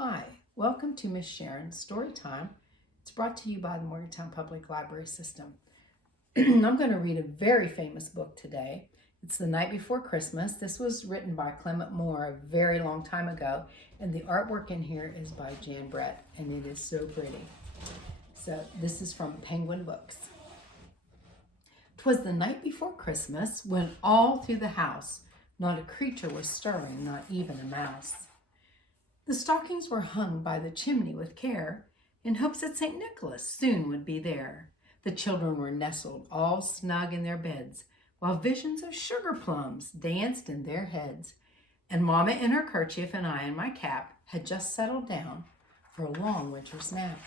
Hi, welcome to Miss Sharon's Story Time. It's brought to you by the Morgantown Public Library system. I'm going to read a very famous book today. It's The Night Before Christmas. This was written by Clement Moore a very long time ago, and the artwork in here is by Jan Brett, and it is so pretty. So this is from Penguin Books. 'Twas the night before Christmas, when all through the house not a creature was stirring, not even a mouse. The stockings were hung by the chimney with care, in hopes that St. Nicholas soon would be there. The children were nestled all snug in their beds, while visions of sugar plums danced in their heads. And Mama in her kerchief and I in my cap had just settled down for a long winter's nap.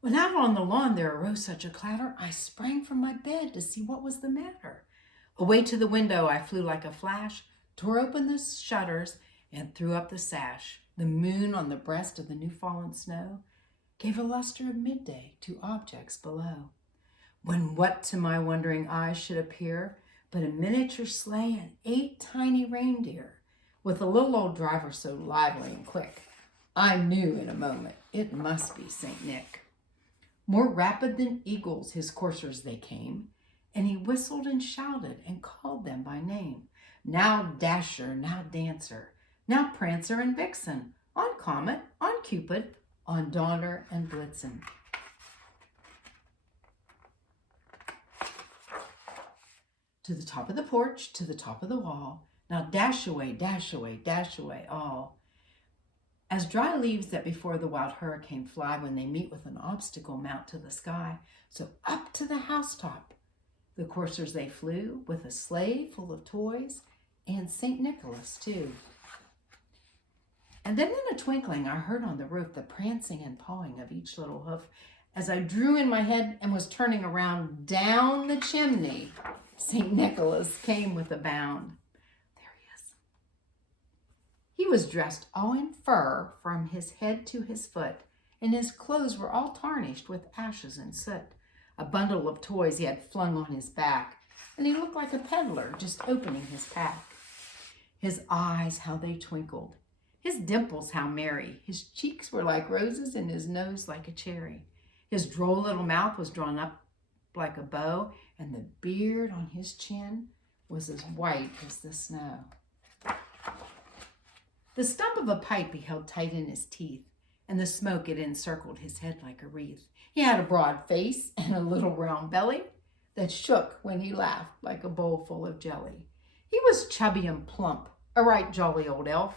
When out on the lawn there arose such a clatter, I sprang from my bed to see what was the matter. Away to the window I flew like a flash, tore open the shutters, and threw up the sash. The moon on the breast of the new-fallen snow gave a luster of midday to objects below. When what to my wondering eyes should appear but a miniature sleigh and 8 tiny reindeer, with a little old driver so lively and quick, I knew in a moment it must be St. Nick. More rapid than eagles his coursers they came, and he whistled and shouted and called them by name. Now Dasher, now Dancer, now Prancer and Vixen, on Comet, on Cupid, on Donner and Blitzen. To the top of the porch, to the top of the wall, now dash away, dash away, dash away all. As dry leaves that before the wild hurricane fly when they meet with an obstacle mount to the sky, so up to the housetop the coursers they flew, with a sleigh full of toys, and St. Nicholas too. And then in a twinkling I heard on the roof the prancing and pawing of each little hoof. As I drew in my head and was turning around down the chimney, St. Nicholas came with a bound. There he is. He was dressed all in fur from his head to his foot, and his clothes were all tarnished with ashes and soot. A bundle of toys he had flung on his back, and he looked like a peddler just opening his pack. His eyes, how they twinkled. His dimples, how merry. His cheeks were like roses and his nose like a cherry. His droll little mouth was drawn up like a bow, and the beard on his chin was as white as the snow. The stump of a pipe he held tight in his teeth, and the smoke it encircled his head like a wreath. He had a broad face and a little round belly that shook when he laughed like a bowl full of jelly. He was chubby and plump, a right jolly old elf,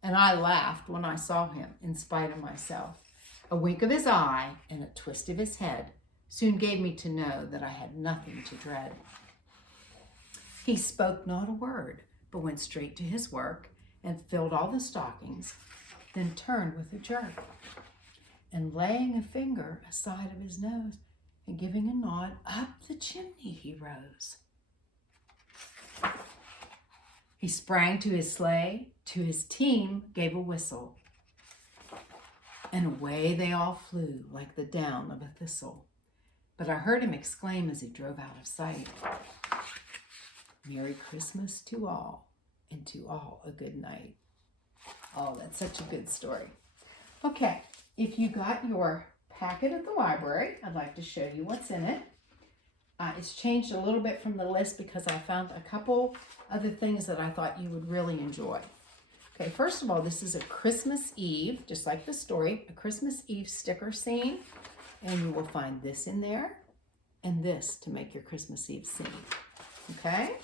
and I laughed when I saw him in spite of myself. A wink of his eye and a twist of his head soon gave me to know that I had nothing to dread. He spoke not a word, but went straight to his work and filled all the stockings, then turned with a jerk, and laying a finger aside of his nose and giving a nod, up the chimney he rose. He sprang to his sleigh, to his team gave a whistle, and away they all flew like the down of a thistle. But I heard him exclaim as he drove out of sight, "Merry Christmas to all, and to all a good night." Oh, that's such a good story. Okay, if you got your packet at the library, I'd like to show you what's in it. It's changed a little bit from the list because I found a couple other things that I thought you would really enjoy. Okay, first of all, this is a Christmas Eve, just like the story, a Christmas Eve sticker scene. And you will find this in there and this to make your Christmas Eve scene. Okay?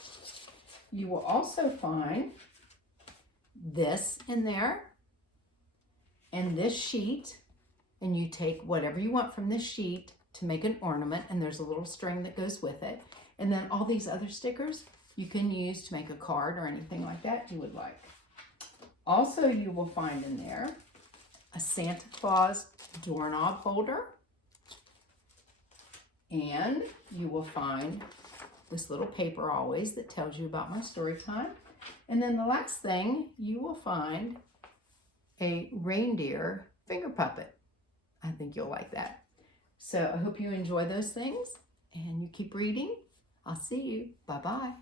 You will also find this in there and this sheet, and you take whatever you want from this sheet to make an ornament, and there's a little string that goes with it. And then all these other stickers you can use to make a card or anything like that you would like. Also, you will find in there a Santa Claus doorknob holder, and you will find this little paper always that tells you about my story time. And then the last thing, you will find a reindeer finger puppet. I think you'll like that. So I hope you enjoy those things and you keep reading. I'll see you. Bye-bye.